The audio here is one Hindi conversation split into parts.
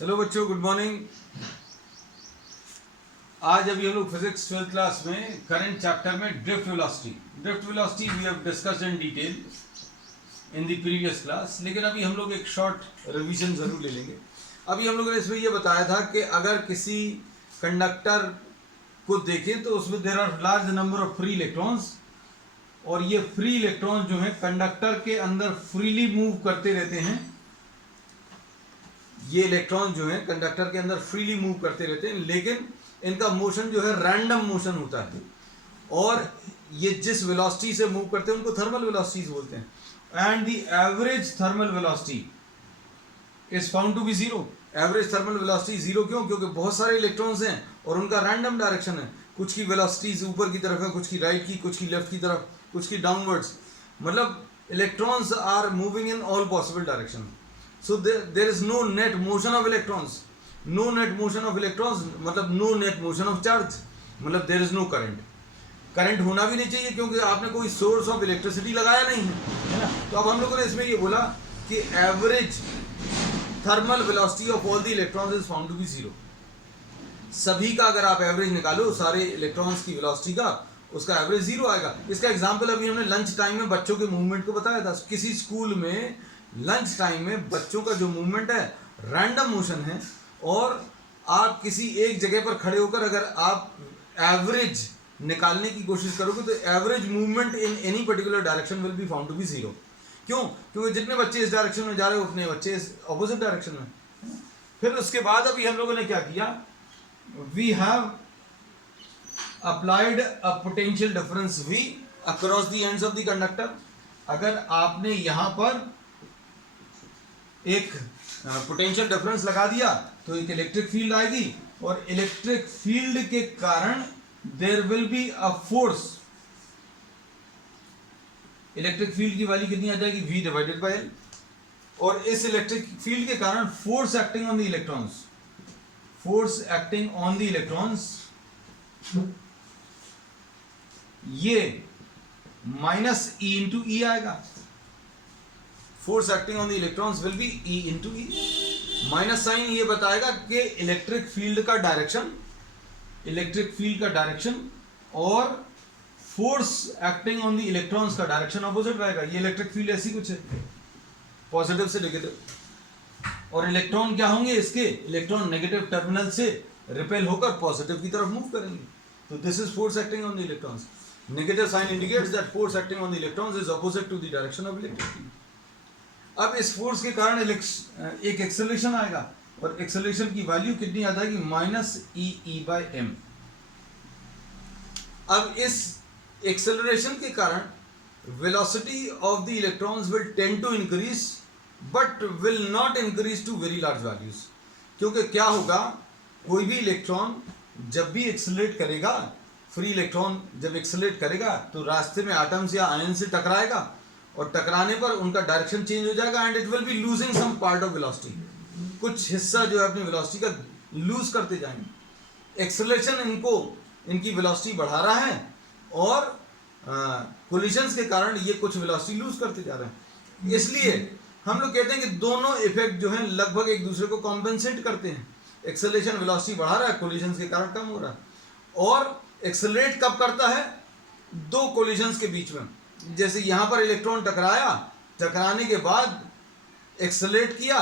हेलो बच्चों, गुड मॉर्निंग। आज अभी हम लोग फिजिक्स 12th क्लास में करंट चैप्टर में drift velocity we have discussed in detail in the previous class, लेकिन अभी हम लोग एक शॉर्ट रिवीजन जरूर ले लेंगे। अभी हम लोगों ने इसमें यह बताया था कि अगर किसी कंडक्टर को देखें तो उसमें there are large number of free electrons, और ये फ्री इलेक्ट्रॉन जो है कंडक्टर के अंदर फ्रीली मूव करते रहते हैं। ये इलेक्ट्रॉन जो है कंडक्टर के अंदर फ्रीली मूव करते रहते हैं, लेकिन इनका मोशन जो है रैंडम मोशन होता है, और ये जिस वेलोसिटी से मूव करते हैं उनको थर्मल वेलोसिटीज बोलते हैं। And the average thermal velocity is found to be zero. Average thermal velocity zero क्यों? क्योंकि बहुत सारे इलेक्ट्रॉन्स हैं और उनका रैंडम डायरेक्शन है। कुछ की वेलोसिटीज ऊपर की तरफ है, कुछ की राइट की, कुछ की लेफ्ट की तरफ, कुछ की डाउनवर्ड्स। मतलब electrons are moving in all possible direction. So there is no net motion of electrons. No net motion of electrons मतलब no net motion of charge, मतलब there is no current. Current होना भी नहीं चाहिए क्योंकि आपने कोई सोर्स ऑफ इलेक्ट्रिसिटी लगाया नहीं है ना। तो अब हम लोगों ने इसमें ये बोला कि average thermal velocity of all the electrons is found to be zero. सभी का अगर आप एवरेज निकालो सारे इलेक्ट्रॉन्स की वेलोसिटी का, उसका एवरेज जीरो आएगा। इसका एग्जांपल अभी हमने लंच टाइम में बच्चों के मूवमेंट को बताया था। किसी स्कूल में लंच टाइम में बच्चों का जो मूवमेंट है रैंडम मोशन है, और आप किसी एक जगह पर खड़े होकर अगर आप एवरेज निकालने की कोशिश करोगे तो average movement in any particular direction will be found to be zero. क्यों? क्योंकि जितने बच्चे इस डायरेक्शन में जा रहे हैं उतने बच्चे इस ऑपोजिट डायरेक्शन में। फिर उसके बाद अभी हम लोगों ने क्या किया, we have applied a potential difference V across the ends of the conductor. अगर आपने यहां पर एक पोटेंशियल डिफरेंस लगा दिया तो एक इलेक्ट्रिक फील्ड आएगी, और इलेक्ट्रिक फील्ड के कारण there will be a force. Electric field की वैल्यू कितनी आ जाएगी? V divided by L। और इस इलेक्ट्रिक फील्ड के कारण force acting on the electrons, force acting on the electrons ये माइनस E इंटू ई आएगा। Force acting on the electrons will be E into E. Minus sign ये बताएगा कि इलेक्ट्रिक फील्ड का डायरेक्शन और force acting on the electrons का डायरेक्शन अपोजिट रहेगा। ये इलेक्ट्रिक फील्ड ऐसी कुछ है, पॉजिटिव से नेगेटिव, और इलेक्ट्रॉन क्या होंगे? इसके इलेक्ट्रॉन नेगेटिव टर्मिनल से रिपेल होकर पॉजिटिव की तरफ मूव करेंगे। तो this is force acting on the electrons. Negative sign indicates that force acting on the electrons is opposite to the direction of electric field. अब इस फोर्स के कारण एक एक्सेलरेशन आएगा, और एक्सेलरेशन की वैल्यू कितनी आ जाएगी? Minus E by M. अब इस एक्सेलरेशन के कारण velocity of the electrons will tend to increase but will not increase to very large values. क्योंकि क्या होगा, कोई भी इलेक्ट्रॉन जब भी एक्सेलरेट करेगा, फ्री इलेक्ट्रॉन जब एक्सेलरेट करेगा तो रास्ते में एटम्स या आयन से टकराएगा, और टकराने पर उनका डायरेक्शन चेंज हो जाएगा, and it will be losing some part of velocity. कुछ हिस्सा जो है अपनी वेलोसिटी का लूज करते जाएंगे। एक्सेलरेशन इनकी वेलोसिटी बढ़ा रहा है, और कोलिशंस के कारण ये कुछ वेलोसिटी लूज करते जा रहे हैं। इसलिए हम लोग कहते हैं कि दोनों इफेक्ट जो है लगभग एक दूसरे को कॉम्पेंसेट करते हैं। एक्सेलरेशन वेलोसिटी बढ़ा रहा है, कोलिशंस के कारण कम हो रहा है। और एक्सेलरेट कब करता है? दो कोलिशंस के बीच में। जैसे यहां पर इलेक्ट्रॉन टकराया, टकराने के बाद एक्सेलरेट किया,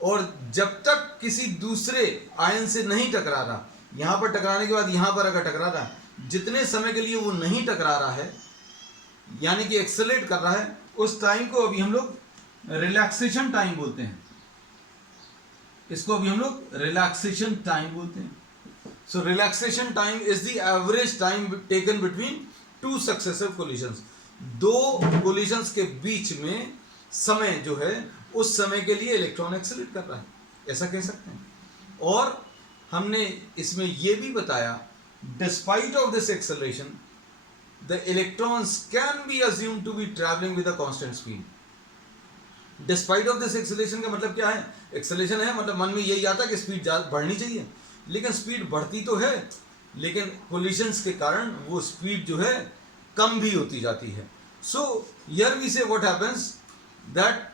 और जब तक किसी दूसरे आयन से नहीं टकरा रहा, यहां पर टकराने के बाद यहां पर अगर टकरा रहा है, जितने समय के लिए वो नहीं टकरा रहा है, यानी कि एक्सेलरेट कर रहा है, उस टाइम को अभी हम लोग रिलैक्सेशन टाइम बोलते हैं। इसको अभी हम लोग रिलैक्सेशन टाइम बोलते हैं। So relaxation time is the average time taken between two successive collisions. दो कोलिशंस के बीच में समय जो है, उस समय के लिए इलेक्ट्रॉन एक्सेलरेट कर रहा है, ऐसा कह सकते हैं। और हमने इसमें यह भी बताया, despite of this acceleration the electrons can be assumed to be travelling with a constant speed. Despite of this acceleration का मतलब क्या है? एक्सेलरेशन है मतलब मन में यही आता है कि स्पीड बढ़नी चाहिए, लेकिन स्पीड बढ़ती तो है, लेकिन कोलिशंस के कारण वो स्पीड जो है कम भी होती जाती है। सो हियर वी से what happens that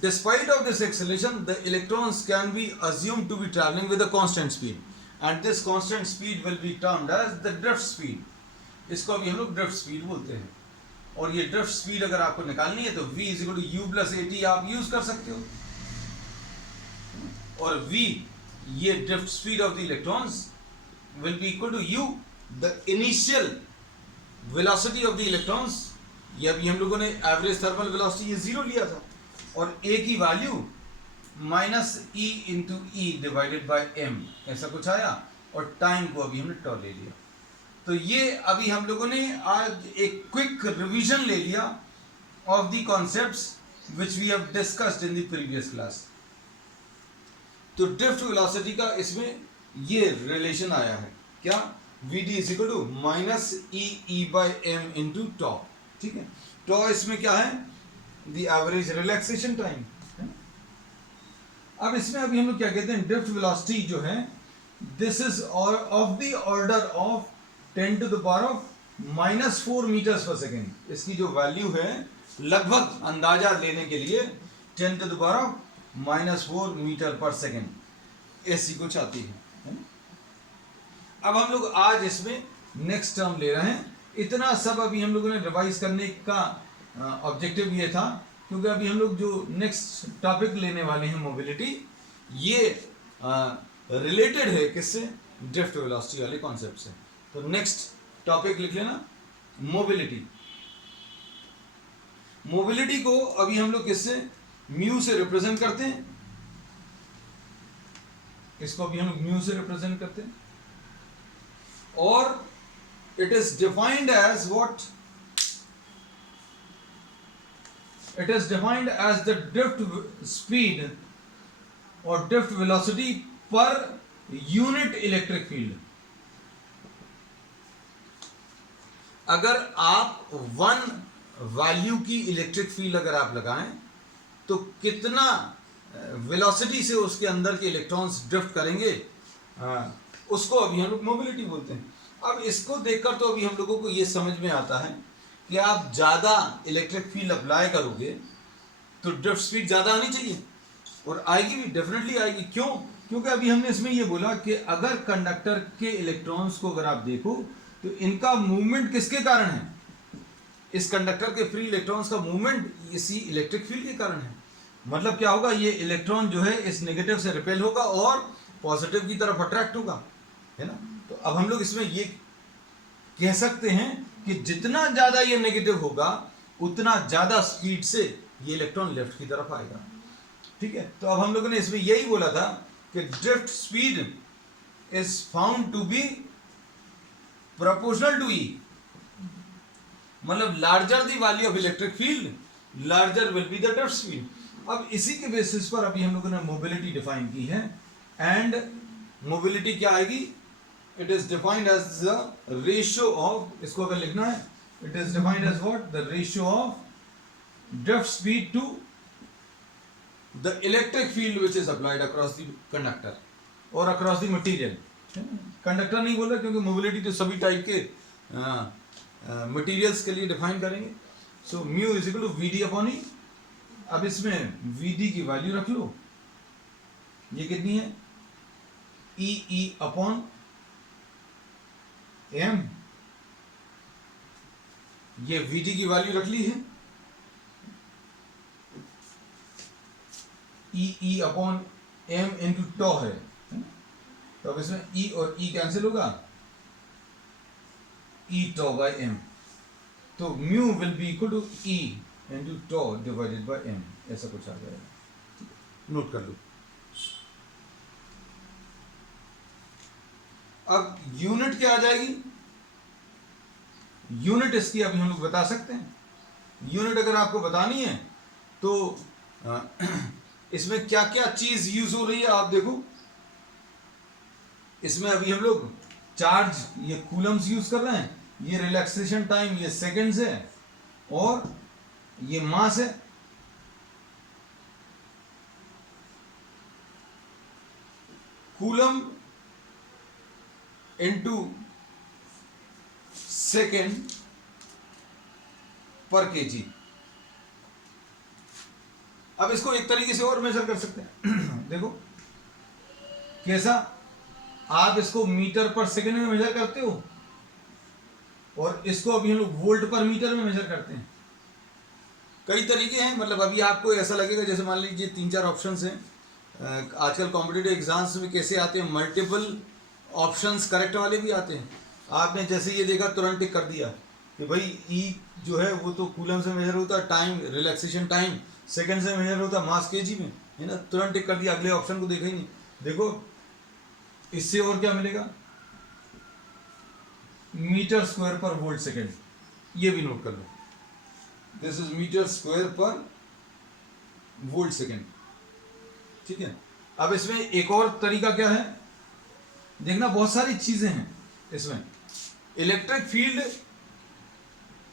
despite of this acceleration, the electrons can be assumed to be traveling with a constant speed, and this constant speed will be termed as the drift speed. इसको अभी हम लोग ड्रिफ्ट स्पीड बोलते हैं. और ये ड्रिफ्ट स्पीड अगर आपको निकालनी है तो v is equal to U plus A T आप यूज कर सकते हो. और v ये drift speed of the electrons will be equal to u the initial velocity of the electrons. ये अभी हम लोगों ने एवरेज थर्मल वेलोसिटी ये 0 लिया था, और a की value minus E into E divided by m ऐसा कुछ आया, और टाइम को अभी हमने टॉ ले लिया. तो ये अभी हम लोगों ने आज एक क्विक रिवीजन ले लिया of the concepts which we have discussed in the previous class. तो ड्रिफ्ट वेलोसिटी का इसमें ये रिलेशन आया है क्या, V D is equal to minus E by M into tau. ठीक है, टॉ इसमें क्या है, द एवरेज रिलैक्सेशन टाइम. अब इसमें अभी हम लोग क्या कहते हैं, ड्रिफ्ट वेलोसिटी जो है this is of the order of 10 to the power of -4 metres per second. इसकी जो वैल्यू है लगभग अंदाजा लेने के लिए 10 to the power of -4 metre per second ऐसी कुछ आती है. अब हम लोग आज इसमें नेक्स्ट टर्म ले रहे हैं. इतना सब अभी हम लोगों ने रिवाइज करने का ऑब्जेक्टिव ये था, क्योंकि अभी हम लोग जो नेक्स्ट टॉपिक लेने वाले हैं मोबिलिटी, ये रिलेटेड है किससे, ड्रिफ्ट वेलोसिटी वाले कॉन्सेप्ट से. तो नेक्स्ट टॉपिक लिख लेना, मोबिलिटी. मोबिलिटी को अभी हम लोग किससे, म्यू से रिप्रेजेंट करते हैं. इसको अभी हम लोग म्यू से रिप्रेजेंट करते हैं, और it is defined as what, it is defined as the drift speed और drift velocity per unit electric field. अगर आप 1 वैल्यू की इलेक्ट्रिक फील्ड अगर आप लगाएं तो कितना वेलोसिटी से उसके अंदर के इलेक्ट्रॉन्स ड्रिफ्ट करेंगे, उसको अभी हम लोग मोबिलिटी बोलते हैं. अब इसको देखकर तो अभी हम लोगों को ये समझ में आता है कि आप ज़्यादा इलेक्ट्रिक फील्ड अप्लाई करोगे तो ड्रिफ्ट स्पीड ज़्यादा आनी चाहिए, और आएगी भी, डेफिनेटली आएगी. क्यों, क्योंकि अभी हमने इसमें ये बोला कि अगर कंडक्टर के इलेक्ट्रॉन्स को अगर आप देखो तो इनका मूवमेंट किसके कारण है, इस कंडक्टर के फ्री इलेक्ट्रॉन्स का मूवमेंट इसी इलेक्ट्रिक फील्ड के कारण है. मतलब क्या होगा, ये इलेक्ट्रॉन जो है इस नेगेटिव से रिपेल होगा और पॉजिटिव की तरफ अट्रैक्ट होगा, है ना. तो अब हम लोग इसमें ये कह सकते हैं कि जितना ज़्यादा ये नेगेटिव होगा उतना ज़्यादा स्पीड से ये इलेक्ट्रॉन लेफ्ट की तरफ आएगा. ठीक है, तो अब हम लोगों ने इसमें यही बोला था कि drift speed is found to be proportional to E. मतलब larger the value of electric field larger will be the drift speed. अब इसी के बेसिस पर अभी हम लोगों ने मोबिलिटी डिफाइन की है, एंड मोबिलिटी क्या आएगी, it is defined as the ratio of, इसको अगर लिखना है, it is defined as what, the ratio of drift speed to the electric field which is applied across the conductor और अक्रॉस द मटीरियल. कंडक्टर नहीं बोल रहा, क्योंकि मोबिलिटी तो सभी टाइप के मटीरियल्स के लिए डिफाइन करेंगे. So mu is equal to V D upon E. अब इसमें वी डी की वैल्यू रख लो, ये कितनी है, ई अपॉन एम. ये वी डी की वैल्यू रख ली है, E upon M into tau है. तो अब इसमें ई और ई कैंसिल होगा, ई टॉ बाय एम. तो mu will be equal to E into tau divided by M, ऐसा कुछ आ जाएगा. नोट कर लो. अब यूनिट क्या आ जाएगी, यूनिट इसकी अभी हम लोग बता सकते हैं. यूनिट अगर आपको बतानी है तो इसमें क्या क्या चीज यूज हो रही है आप देखो. इसमें अभी हम लोग चार्ज, ये कूलम्स यूज कर रहे हैं, ये रिलैक्सेशन टाइम ये सेकेंड्स है, और ये मास है. कूलम इनटू सेकेंड पर केजी. अब इसको एक तरीके से और मेजर कर सकते हैं देखो कैसा, आप इसको मीटर पर सेकंड में मेजर करते हो और इसको अभी हम लोग वोल्ट पर मीटर में मेजर करते हैं। कई तरीके हैं, मतलब अभी आपको ऐसा लगेगा जैसे मान लीजिए 3-4 ऑप्शंस हैं। आजकल कॉम्पिटिटिव एग्जाम्स में कैसे आते हैं, मल्टीपल ऑप्शंस करेक्ट वाले भी आते हैं। आपने जैसे ये देखा तुरंत टिक कर दिया कि भाई ई जो है वो तो कूलम से मेजर होता है, टाइम रिलैक्सेशन टाइम सेकंड से मेजर होता है, मास केजी में, है ना, तुरंत टिक कर दिया, अगले ऑप्शन को देखा ही नहीं। देखो इससे और क्या मिलेगा, मीटर स्क्वायर पर वोल्ट सेकेंड, ये भी नोट कर लो, दिस इज मीटर स्क्वायर पर वोल्ट सेकेंड, ठीक है। अब इसमें एक और तरीका क्या है देखना, बहुत सारी चीजें हैं इसमें। इलेक्ट्रिक फील्ड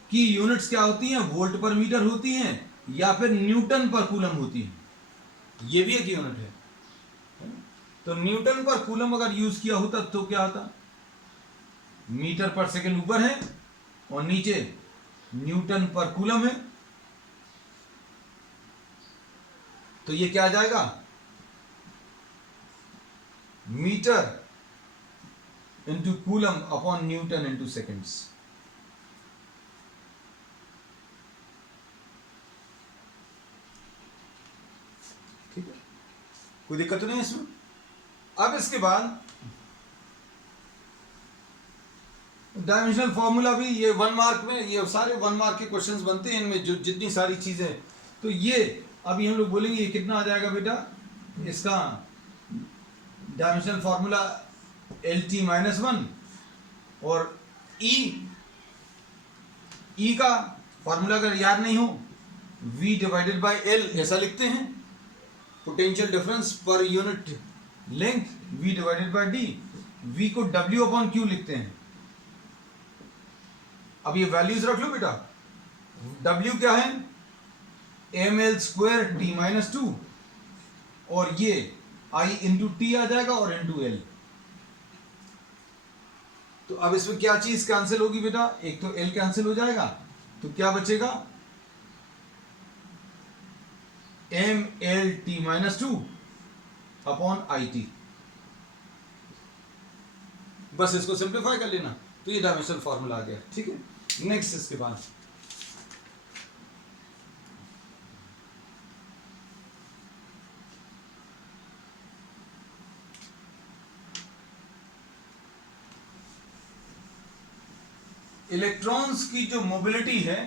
की यूनिट्स क्या होती हैं, वोल्ट पर मीटर होती हैं या फिर न्यूटन पर कूलम होती है, ये भी एक यूनिट है। तो न्यूटन पर कूलम अगर यूज किया होता तो क्या होता, मीटर पर सेकंड ऊपर है और नीचे न्यूटन पर कूलम है, तो ये क्या आ जाएगा, metre into coulomb upon newton into seconds. ठीक है, कोई दिक्कत तो नहीं इसमें। अब इसके बाद डायमेंशनल फॉर्मूला भी, ये 1 मार्क में, ये सारे 1 मार्क के क्वेश्चंस बनते हैं इनमें, जो जितनी सारी चीजें, तो ये अभी हम लोग बोलेंगे ये कितना आ जाएगा बेटा, इसका डायमेंशनल फॉर्मूला LT-1 और ई का फॉर्मूला अगर याद नहीं हो V डिवाइडेड बाय L ऐसा लिखते हैं, potential difference per unit length V divided bye D, V को W अपॉन Q लिखते हैं। अब ये वैल्यूज रख लो बेटा, W क्या है ml² T-2 और ये I इंटू टी आ जाएगा और इंटू L। तो अब इसमें क्या चीज कैंसिल होगी बेटा, एक तो L कैंसिल हो जाएगा, तो क्या बचेगा ml/T-2 अपॉन IT। बस इसको सिंप्लीफाई कर लेना, तो ये डायमेंशनल फॉर्मूला आ गया। ठीक है, नेक्स्ट इसके बाद इलेक्ट्रॉन्स की जो मोबिलिटी है,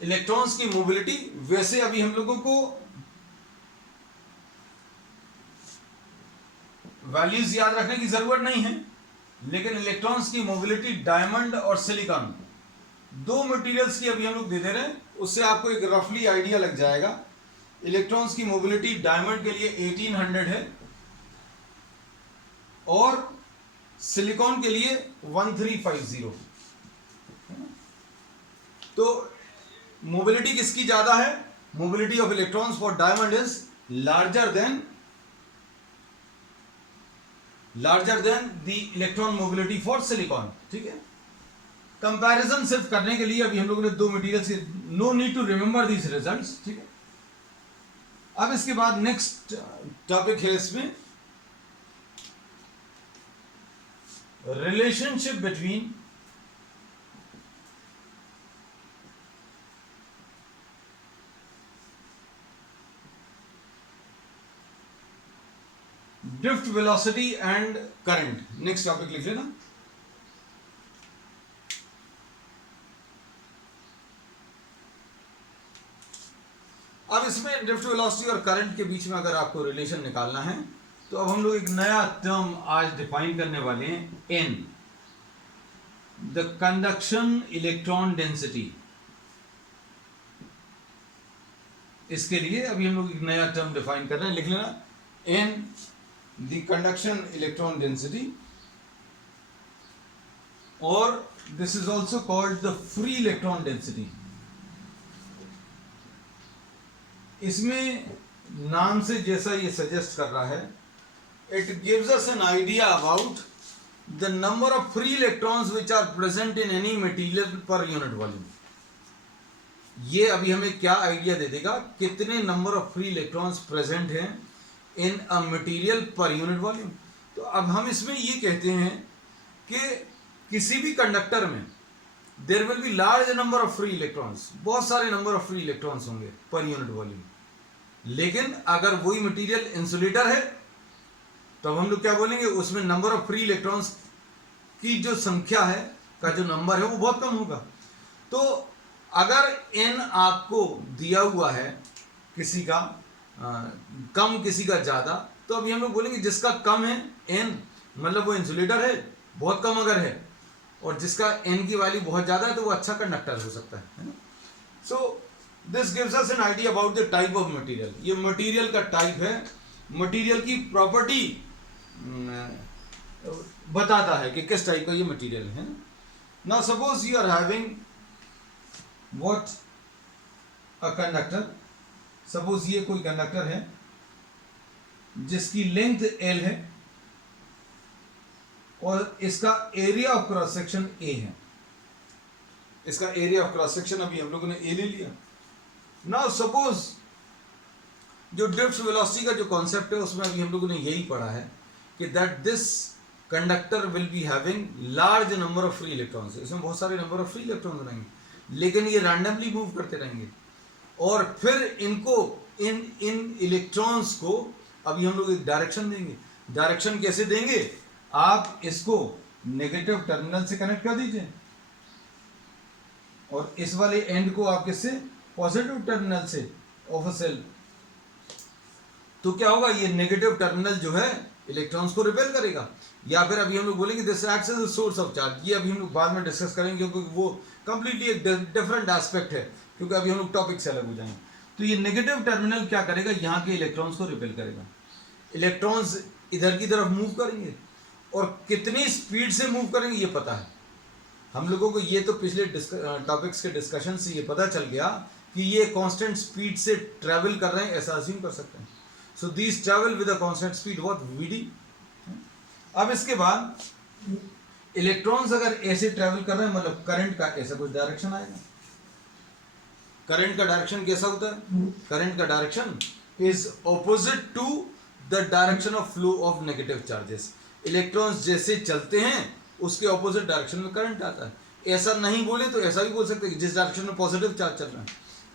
इलेक्ट्रॉन्स की मोबिलिटी, वैसे अभी हम लोगों को वैल्यूज याद रखने की जरूरत नहीं है, लेकिन इलेक्ट्रॉन्स की मोबिलिटी डायमंड और सिलिकॉन, दो मटेरियल्स की अभी हम लोग दे दे रहे हैं, उससे आपको एक रफली आइडिया लग जाएगा। इलेक्ट्रॉन्स की मोबिलिटी डायमंड के लिए 1800 है और सिलिकॉन के लिए 1350। तो मोबिलिटी किसकी ज्यादा है, mobility of electrons for diamond is larger than the electron mobility for silicon. ठीक है, कंपैरिजन सिर्फ करने के लिए अभी हम लोगों ने दो materials, no need to remember these results. ठीक है, अब इसके बाद नेक्स्ट टॉपिक है इसमें relationship between drift velocity and current। Next topic लिख लेना। अब इसमें ड्रिफ्ट वेलोसिटी और करंट के बीच में अगर आपको रिलेशन निकालना है, तो अब हम लोग एक नया टर्म आज डिफाइन करने वाले हैं, N, the conduction electron density. इसके लिए अभी हम लोग एक नया टर्म डिफाइन कर रहे हैं, लिख लेना N, the conduction electron density, और this is also called the free electron density. इसमें नाम से जैसा ये सजेस्ट कर रहा है, it gives us an idea about the number of free electrons which are present in any material per unit volume। ये अभी हमें क्या आइडिया दे देगा, कितने number of free electrons present हैं in a material per unit volume. तो अब हम इसमें ये कहते हैं कि किसी भी कंडक्टर में there will be large number of free electrons, बहुत सारे नंबर ऑफ फ्री इलेक्ट्रॉन्स होंगे पर यूनिट वॉल्यूम। लेकिन अगर वही मटेरियल इंसुलेटर है तो हम लोग क्या बोलेंगे, उसमें नंबर ऑफ फ्री इलेक्ट्रॉन्स की जो संख्या है का जो नंबर है वो बहुत कम होगा। तो अगर n आपको दिया हुआ है किसी का कम किसी का ज्यादा, तो अभी हम लोग बोलेंगे जिसका कम है n मतलब वो इंसुलेटर है बहुत कम अगर है, और जिसका n की वैल्यू बहुत ज्यादा है तो वो अच्छा कंडक्टर हो सकता है ना। So this gives us an idea about the type of material. ये मटेरियल का टाइप है, मटेरियल की प्रॉपर्टी बताता है कि किस टाइप का ये मटेरियल है ना। Now suppose you are having what a conductor, suppose ये कोई कंडक्टर है जिसकी लेंथ L है और इसका area of cross section A है। इसका एरिया ऑफ क्रॉस सेक्शन अभी हम लोगों ने A ले लिया। नाउ सपोज जो ड्रिफ्ट वेलोसिटी का जो कॉन्सेप्ट है उसमें अभी हम लोगों ने यही पढ़ा है कि that this conductor will be having large number of free electrons. इसमें बहुत सारे नंबर ऑफ फ्री इलेक्ट्रॉन्स रहेंगे, लेकिन ये रैंडमली मूव करते रहेंगे और फिर इनको इन इलेक्ट्रॉन्स को अभी हम लोग एक डायरेक्शन देंगे। डायरेक्शन कैसे देंगे, आप इसको नेगेटिव टर्मिनल से कनेक्ट कर दीजिए और इस वाले एंड को आप किससे, पॉजिटिव टर्मिनल से ऑफ अ सेल। तो क्या होगा, ये नेगेटिव टर्मिनल जो है इलेक्ट्रॉन्स को रिपेल करेगा। या फिर अभी हम लोग बोलेंगे this acts as a source of charge. ये अभी हम लोग बाद में डिस्कस करेंगे क्योंकि वो कंप्लीटली एक डिफरेंट एस्पेक्ट है, क्योंकि अभी हम लोग टॉपिक से अलग हो जाएंगे। तो ये नेगेटिव टर्मिनल क्या करेगा, यहाँ के इलेक्ट्रॉन्स को रिपेल करेगा। इलेक्ट्रॉन्स इधर की तरफ मूव करेंगे और कितनी स्पीड से मूव करेंगे ये पता है हम लोगों को। ये तो पिछले टॉपिक्स के डिस्कशन से ये पता चल गया कि ये कांस्टेंट स्पीड से ट्रैवल कर रहे हैं, ऐसा अज्यूम कर सकते हैं। So these travel with a constant speed, what vd। अब इसके बाद इलेक्ट्रॉन्स अगर ऐसे ट्रैवल कर रहे हैं, मतलब करंट का ऐसा कुछ डायरेक्शन आएगा। करंट का डायरेक्शन कैसा होता है, करंट का direction is opposite to the direction of flow of negative charges. Electrons जैसे चलते हैं उसके ऑपोजिट डायरेक्शन में करंट आता है। ऐसा नहीं बोले तो ऐसा भी बोल सकते हैं कि जिस डायरेक्शन में पॉजिटिव चार्ज चल रहा है,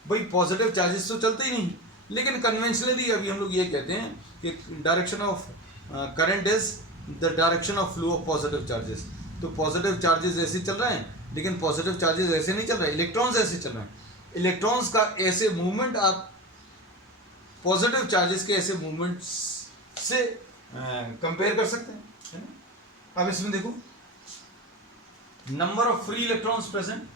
भाई पॉजिटिव चार्जेस तो चलते ही नहीं, लेकिन कन्वेंशनली अभी हम लोग ये कहते हैं कि direction of current is the direction of flow of positive charges. तो पॉजिटिव चार्जेस ऐसे चल रहे हैं, लेकिन पॉजिटिव चार्जेस ऐसे नहीं चल रहे, इलेक्ट्रॉन्स ऐसे चल रहे हैं। इलेक्ट्रॉन्स का ऐसे मूवमेंट आप पॉजिटिव चार्जेस के ऐसे मूवमेंट से कंपेयर कर सकते हैं, है ना। अब इसमें देखो number of free electrons present,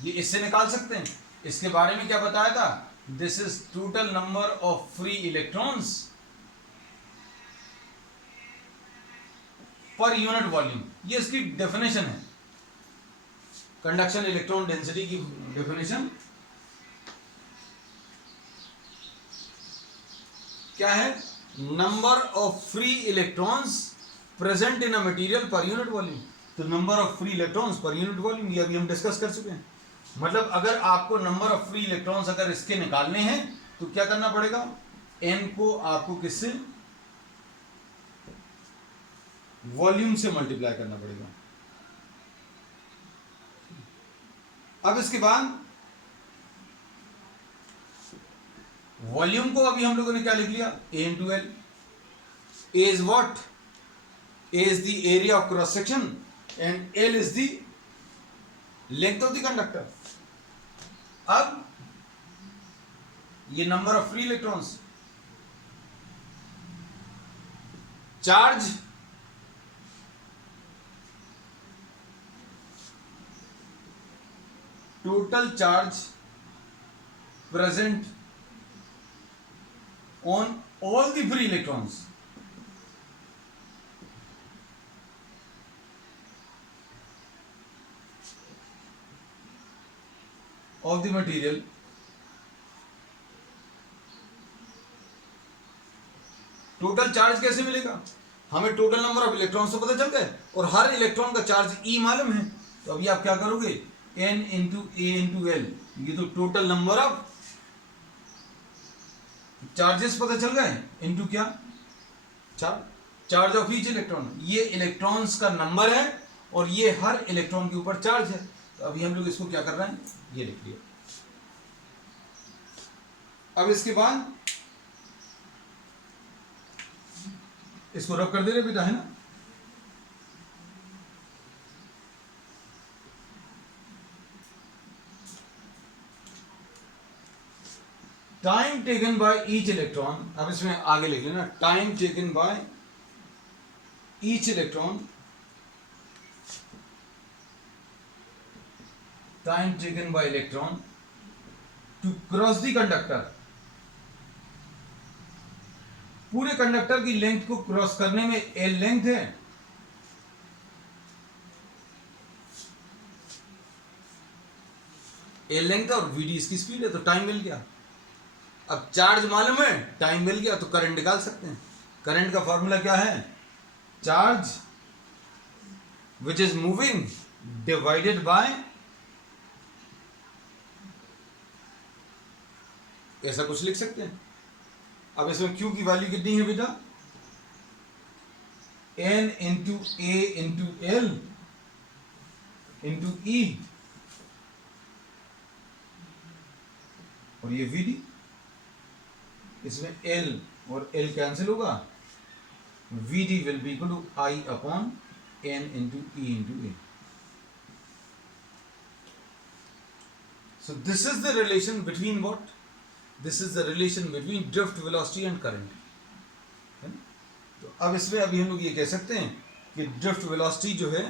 ये इससे निकाल सकते हैं। इसके बारे में क्या बताया था, this is total number of free electrons per unit volume. ये इसकी डेफिनेशन है, कंडक्शन इलेक्ट्रॉन डेंसिटी की डेफिनेशन क्या है, number of free electrons present in a material per unit volume. तो number of free electrons per unit volume ये अभी हम डिस्कस कर चुके हैं। मतलब अगर आपको नंबर ऑफ फ्री इलेक्ट्रॉन्स अगर इसके निकालने हैं तो क्या करना पड़ेगा, n को आपको किससे, वॉल्यूम से मल्टीप्लाई करना पड़ेगा। अब इसके बाद वॉल्यूम को अभी हम लोगों ने क्या लिख लिया, A into L। A is what? A is the area of cross section and L is the length of the conductor। अब ये number of free electrons, charge total charge present on all the free electrons of the material total charge कैसे मिलेगा, हमें टोटल नंबर ऑफ इलेक्ट्रॉन्स तो पता चल गए और हर इलेक्ट्रॉन का चार्ज E मालूम है। तो अभी आप क्या करोगे, n into A into L, ये तो टोटल नंबर ऑफ चार्जेस पता चल गए, इनटू क्या, चार्ज ऑफ ईच इलेक्ट्रॉन, ये इलेक्ट्रॉन्स का नंबर है और ये हर इलेक्ट्रॉन के ऊपर चार्ज है। तो अभी हम लोग इसको क्या कर रहे हैं, ये लिख लिया। अब इसके बाद इसको रब कर दे रहे बेटा, है ना। Time taken by each electron, अब इसमें आगे लिख लेना, time taken by each electron, time taken by electron to cross the conductor, पूरे कंडक्टर की लेंथ को क्रॉस करने में एल लेंथ है, एल लेंथ और वीडी इसकी स्पीड है, तो टाइम मिल गया। अब चार्ज मालूम है, टाइम मिल गया, तो करंट निकाल सकते हैं। करंट का फॉर्मूला क्या है, charge which is moving divided by, ऐसा कुछ लिख सकते हैं। अब इसमें Q की वैल्यू कितनी है बेटा, N into A into L into E, और ये VD, इसमें L और L कैंसिल होगा, VD will be equal to I upon N into E into A। So this is the relation between what? This is the relation between drift velocity and current. है ना? तो अब इसमें अभी हम लोग ये कह सकते हैं कि ड्रिफ्ट वेलोसिटी जो है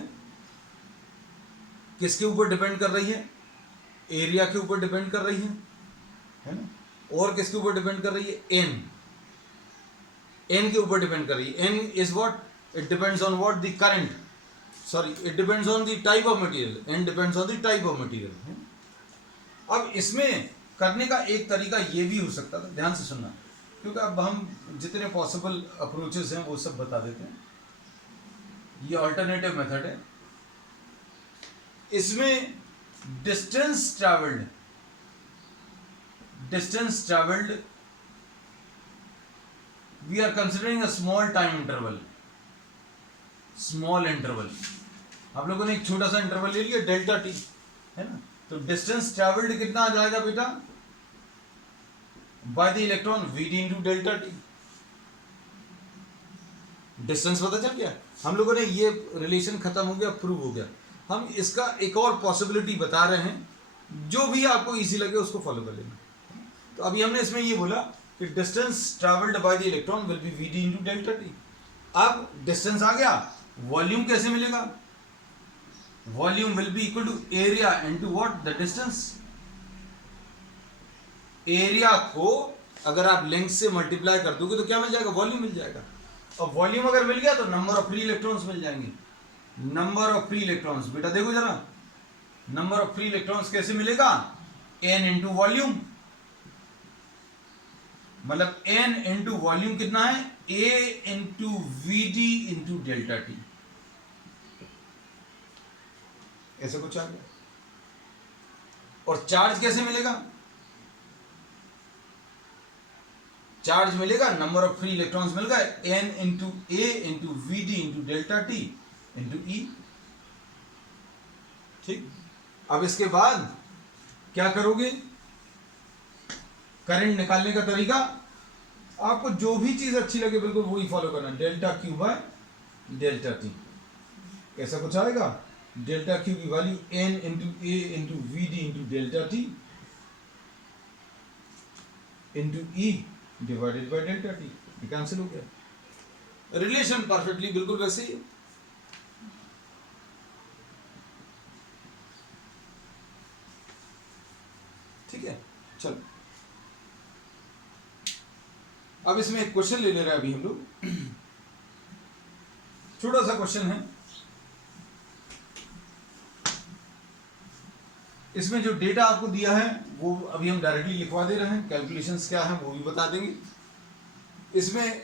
किसके ऊपर डिपेंड कर रही है, एरिया के ऊपर डिपेंड कर रही है ना, और किसके ऊपर डिपेंड कर रही है, एन के ऊपर डिपेंड कर रही है। N is what, it depends on what, the current, sorry it depends on the type of material, N depends on the type of material. अब इसमें करने का एक तरीका ये भी हो सकता था, ध्यान से सुनना, क्योंकि अब हम जितने पॉसिबल अप्रोचेस हैं वो सब बता देते हैं। ये अल्टरनेटिव मेथड है। इसमें distance travelled we are considering a small time interval, small interval. आप लोगों ने एक छोटा सा इंटरवल ले लिया, डेल्टा टी, है ना। तो डिस्टेंस ट्रैवल्ड कितना आ जाएगा बेटा, bye the electron VD into delta T. Distance पता चल गया, हम लोगों ने ये रिलेशन खत्म हो गया, प्रूव हो गया। हम इसका एक और पॉसिबिलिटी बता रहे हैं, जो भी आपको इजी लगे उसको फॉलो कर लेना। तो अभी हमने इसमें ये बोला कि distance travelled by the electron will be VD into delta t. अब डिस्टेंस आ गया, वॉल्यूम कैसे मिलेगा, volume will be equal to area into what, the distance. Area को अगर आप लेंथ से मल्टीप्लाई कर दोगे तो क्या मिल जाएगा, वॉल्यूम मिल जाएगा। और वॉल्यूम अगर मिल गया तो नंबर ऑफ फ्री इलेक्ट्रॉन्स मिल जाएंगे। नंबर ऑफ फ्री इलेक्ट्रॉन्स, बेटा देखो जरा, नंबर ऑफ फ्री इलेक्ट्रॉन्स कैसे मिलेगा, n इंटू वॉल्यूम, मतलब n इंटू वॉल्यूम कितना है, a into VD into delta T, ऐसे कुछ आ गया। और चार्ज कैसे मिलेगा, चार्ज मिलेगा, नंबर ऑफ फ्री इलेक्ट्रॉन्स मिल गए, n into A into VD into delta T into E. ठीक, अब इसके बाद क्या करोगे, करंट निकालने का तरीका, आपको जो भी चीज अच्छी लगे बिल्कुल वही फॉलो करना, delta Q by delta T, ऐसा कुछ आएगा। डेल्टा क्यू की value n into A into VD into delta T into E divided by delta T, cancel हो गया। रिलेशन परफेक्टली बिल्कुल वैसे ही है। ठीक है, चलो अब इसमें एक क्वेश्चन ले ले रहे हैं अभी हम लोग, छोटा सा क्वेश्चन है। इसमें जो डेटा आपको दिया है वो अभी हम डायरेक्टली लिखवा दे रहे हैं, कैलकुलेशंस क्या है वो भी बता देंगे। इसमें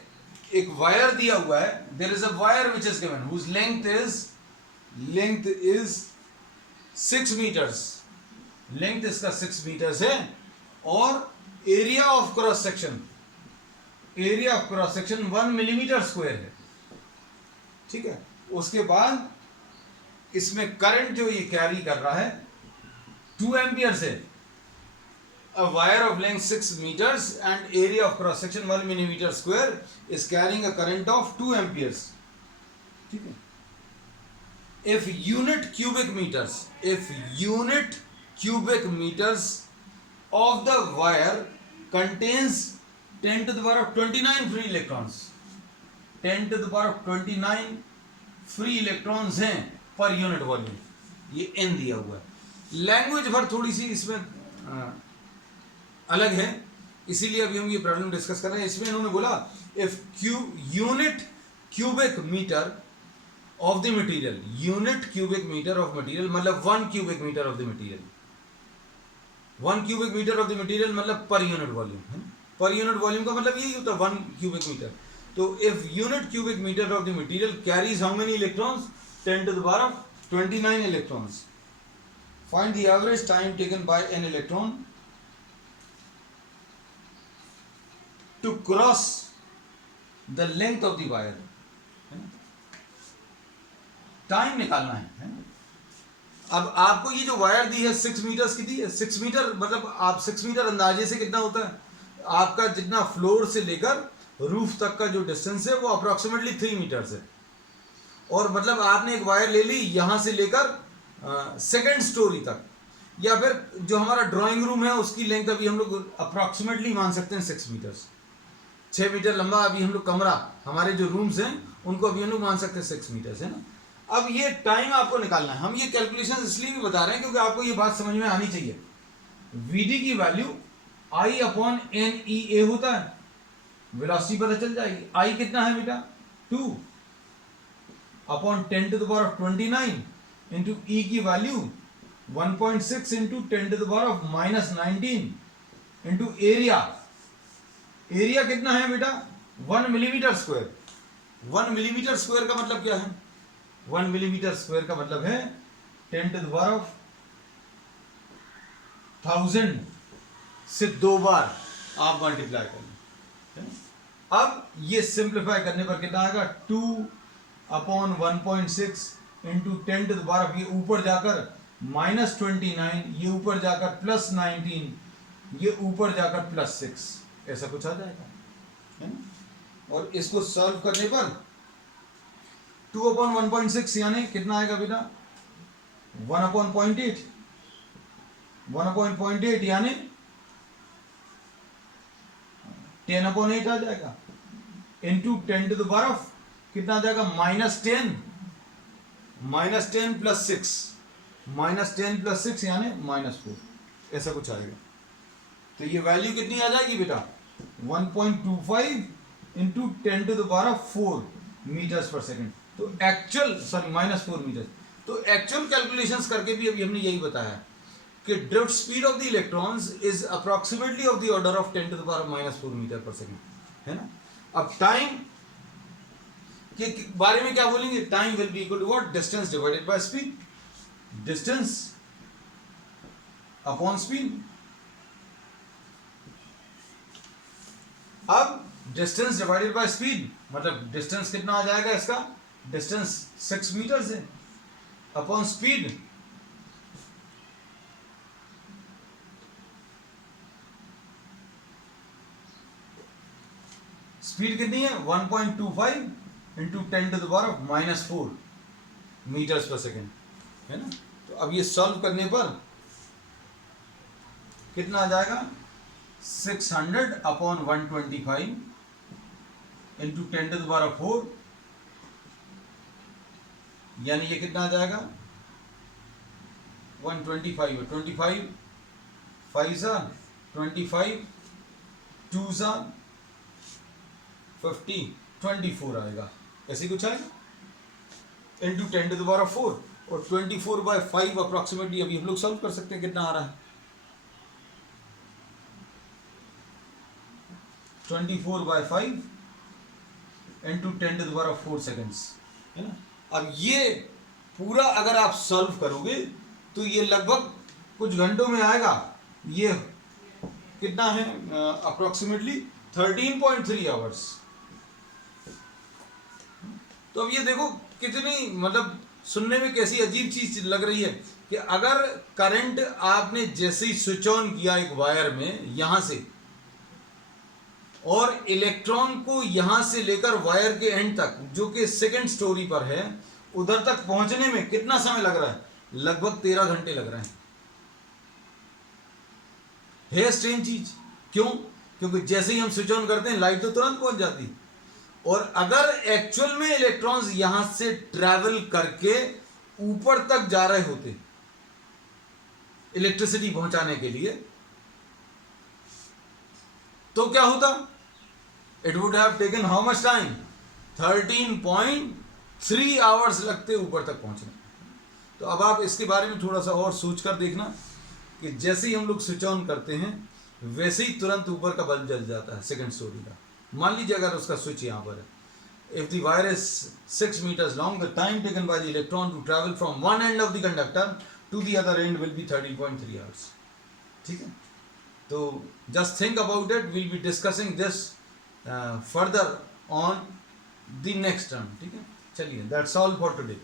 एक वायर दिया हुआ है, there is a wire which is given whose length is 6 metres, length इसका 6 मीटर्स है, और area of cross section 1 millimetre square है, ठीक है। उसके बाद इसमें करंट जो ये कैरी कर रहा है 2 एम्पियर से, a wire of length 6 meters and area of cross section 1 millimeter square is carrying a current of 2 amperes, ठीक है। if unit cubic meters of the wire contains 10 to the power of 29 free electrons, 10 to the power of 29 free electrons हैं पर यूनिट वॉल्यूम, ये एन दिया हुआ है। लैंग्वेज भर थोड़ी सी इसमें अलग है, इसीलिए अभी हम ये प्रॉब्लम डिस्कस कर रहे हैं। इसमें इन्होंने बोला if unit cubic metre of the material, unit cubic metre of material मतलब 1 cubic metre of the material, 1 cubic metre of the material मतलब पर यूनिट वॉल्यूम है। पर यूनिट वॉल्यूम का मतलब यही होता है 1 क्यूबिक मीटर। तो if unit cubic metre of the material carries how many electrons, 10 to the power of 29 electrons, find the average time taken by an electron to cross the length of the wire, time निकालना है। अब आपको ये जो वायर दी है 6 मीटर्स की दी है, 6 मीटर मतलब आप 6 मीटर अंदाजे से कितना होता है, आपका जितना फ्लोर से लेकर रूफ तक का जो डिस्टेंस है वो अप्रोक्सीमेटली 3 मीटर्स है। और मतलब आपने एक वायर ले ली यहां से लेकर सेकेंड स्टोरी तक, या फिर जो हमारा ड्राइंग रूम है उसकी लेंथ अभी हम लोग अप्रोक्सीमेटली मान सकते हैं 6 मीटर्स, 6 मीटर लंबा अभी हम लोग कमरा, हमारे जो रूम्स हैं उनको अभी हम लोग मान सकते हैं 6 मीटर्स, है ना। अब ये टाइम आपको निकालना है। हम ये कैलकुलेशन इसलिए भी बता रहे हैं क्योंकि आपको ये बात समझ में आनी चाहिए। वीडी की वैल्यू आई अपॉन एन ई ए होता है, वेलोसिटी पता चल जाएगी। आई कितना है बेटा 2 upon 10 to the power of 29 into E की value 1.6 into 10 to the power of -19 into area, area कितना है बेटा 1 मिलीमीटर स्क्वायर। 1 मिलीमीटर स्क्वायर का मतलब क्या है, 1 मिलीमीटर स्क्वायर का मतलब है 10 to the power of 1000 से 2 बार आप मल्टीप्लाई कर लें। अब ये सिंप्लीफाई करने पर कितना आएगा 2 upon 1.6 into 10 to the power of, ये ऊपर जाकर -29, ये ऊपर जाकर +19, ये ऊपर जाकर +6, ऐसा कुछ आ जाएगा, है ना। और इसको सॉल्व करने पर 2 अपॉन 1.6 यानी कितना आएगा बेटा 1 अपॉन 0.8, 1 अपॉन 0.8 यानी 10 अपॉन 8 आ जाएगा, into 10 to the power of कितना आ जाएगा -10 + 6, -10 + 6 यानी -4, ऐसा कुछ आएगा। तो ये वैल्यू कितनी आ जाएगी बेटा 1.25 into 10 to the power of 4 metres per second. तो एक्चुअल -4 मीटर। तो एक्चुअल कैलकुलेशंस करके भी अभी हमने यही बताया कि drift speed of the electrons is approximately of the order of 10 to the power of -4 metre per second, है ना। अब टाइम के बारे में क्या बोलेंगे, time will be equal to what, distance divided by speed, distance upon speed. अब डिस्टेंस डिवाइडेड बाय स्पीड मतलब डिस्टेंस कितना आ जाएगा, इसका डिस्टेंस 6 मीटर है अपॉन स्पीड, स्पीड कितनी है 1.25 into 10 to the power of -4 metres per second, है ना। तो अब ये सॉल्व करने पर कितना आ जाएगा 600 upon 125 into 10 to the power of 4, यानी ये कितना आ जाएगा 125 है, 25 5 25 2 50 24 आएगा, ऐसे कुछ आएगा into 10 to the power of 4, और 24/5 अप्रोक्सीमेटली अभी हम लोग सॉल्व कर सकते हैं कितना आ रहा है 24/5 into 10 to the power of 4 seconds, है ना। अब ये पूरा अगर आप सॉल्व करोगे तो ये लगभग कुछ घंटों में आएगा। ये कितना है अप्रोक्सीमेटली 13.3 आवर्स। तो अब ये देखो कितनी मतलब सुनने में कैसी अजीब चीज लग रही है कि अगर करंट आपने जैसे ही स्विच ऑन किया एक वायर में यहां से, और इलेक्ट्रॉन को यहां से लेकर वायर के एंड तक जो कि सेकंड स्टोरी पर है उधर तक पहुंचने में कितना समय लग रहा है? लगभग 13 घंटे लग रहे हैं। है स्ट्रेंज चीज। क्यों? क्योंकि जैसे ही हम स्विच ऑन करते हैं लाइट तो तुरंत पहुंच जाती है, और अगर एक्चुअल में इलेक्ट्रॉन्स यहां से ट्रैवल करके ऊपर तक जा रहे होते इलेक्ट्रिसिटी पहुंचाने के लिए, तो क्या होता? It would have taken how much time? 13.3 hours लगते ऊपर तक पहुंचने। तो अब आप इसके बारे में थोड़ा सा और सोचकर देखना कि जैसे ही हम लोग स्विच ऑन करते हैं वैसे ही तुरंत ऊपर का बल्ब जल जाता है सेकंड स्टोरी का। मान लीजिए अगर उसका स्विच यहाँ पर है, if the wire is 6 meters long, the time taken by the electron to travel from one end of the conductor to the other end will be 13.3 hours. ठीक है? तो just think about it. We'll be discussing this further on the next term. ठीक है? चलिए, that's all for today.